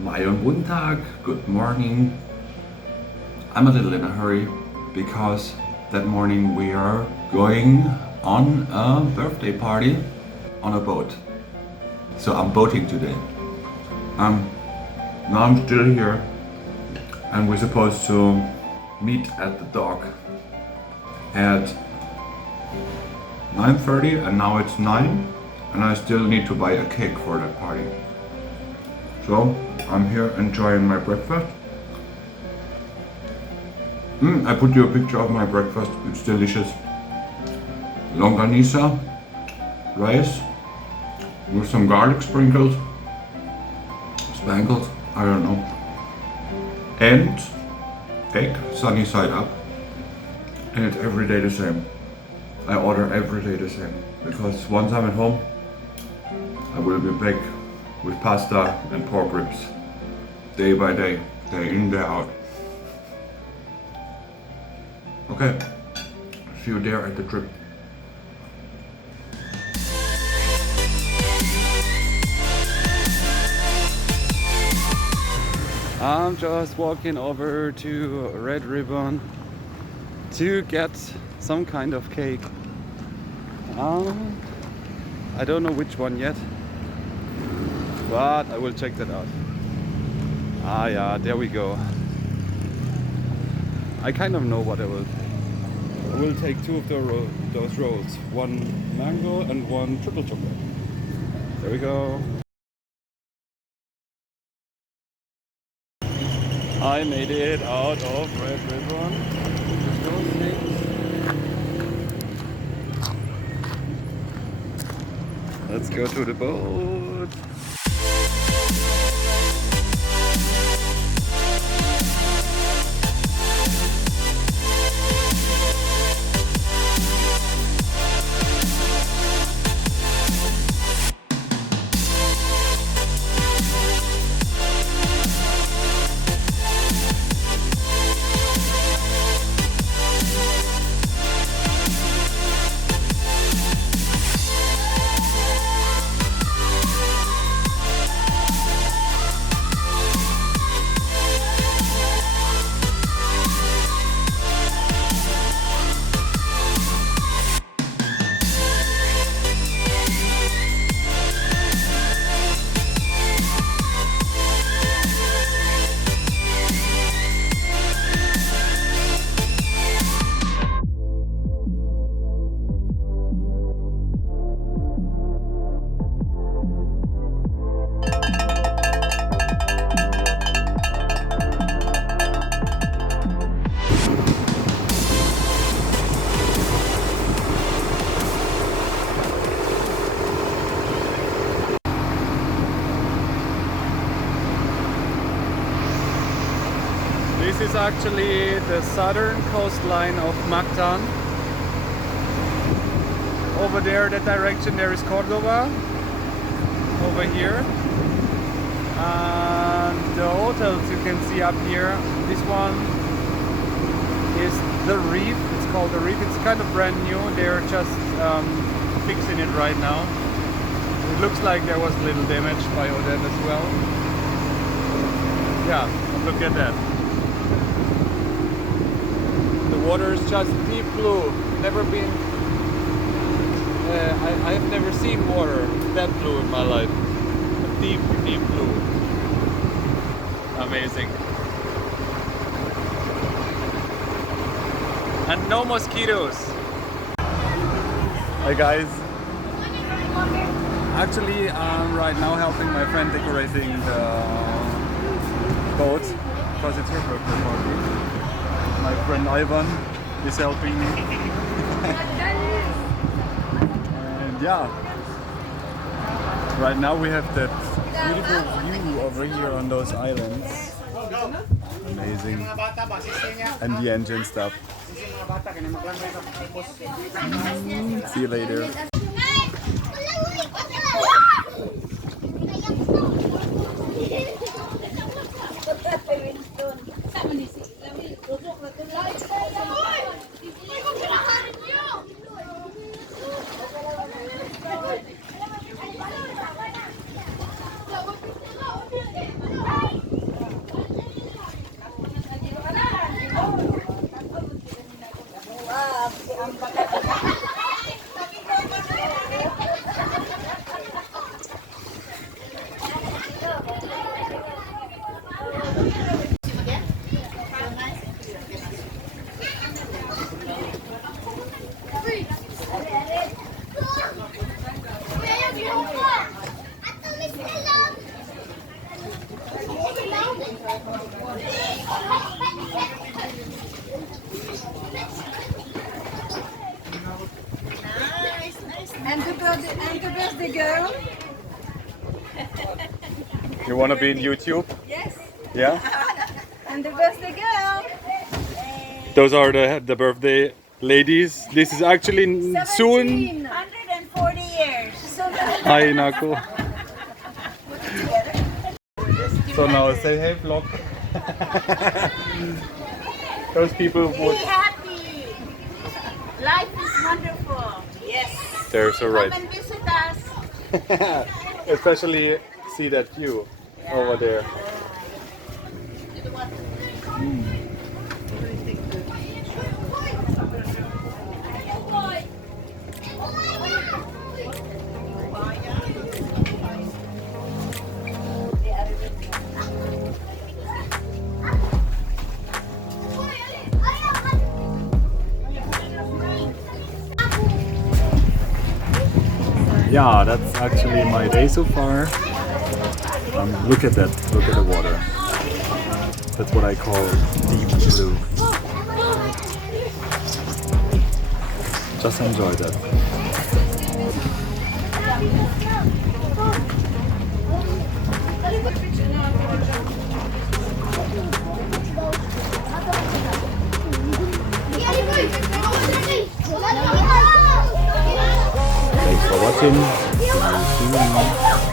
Mayon guten Tag, good morning. I'm a little in a hurry because that morning we are going on a birthday party on a boat. So I'm boating today. Now I'm still here and we're supposed to meet at the dock at 9:30 and now it's 9 and I still need to buy a cake for that party. So I'm here enjoying my breakfast. I put you a picture of my breakfast, it's delicious. Longanisa, rice with some garlic sprinkles, spangles, I don't know. And egg, sunny side up. And it's every day the same. I order every day the same. Because once I'm at home, I will be back with pasta and pork ribs. Day by day, day in, day out. Okay, see you there at the trip. I'm just walking over to Red Ribbon to get some kind of cake. I don't know which one yet, but I will check that out. Ah yeah, there we go. I kind of know what I will. I will take two of those rolls, one mango and one triple chocolate. There we go. I made it out of Red Ribbon. Let's go to the boat. This is actually the southern coastline of Mactan. Over there, that direction, there is Cordova. Over here. And the hotels you can see up here. This one is the Reef. It's called the Reef. It's kind of brand new. They're just fixing it right now. It looks like there was a little damage by Odette as well. Yeah, look at that. The water is just deep blue. Never been. I have never seen water that blue in my life. Deep, deep blue. Amazing. And no mosquitoes. Hi guys. Actually, I'm right now helping my friend decorating the boat because it's her birthday party. My friend Ivan is helping me. And yeah, right now we have that beautiful view over here on those islands. Amazing. And the engine stuff. See you later. You want to be in YouTube? Yes. Yeah? I'm the birthday girl. Those are the birthday ladies. This is actually soon. 140 years. Ay, naku. So now say hey vlog. Those people Be would. happy. Life is wonderful. Yes. They're so right. Come and visit us. Especially see that view over there. Yeah, that's actually my day so far. Look at that, look at the water. That's what I call deep blue. Just enjoy that. Thanks for watching. See you soon.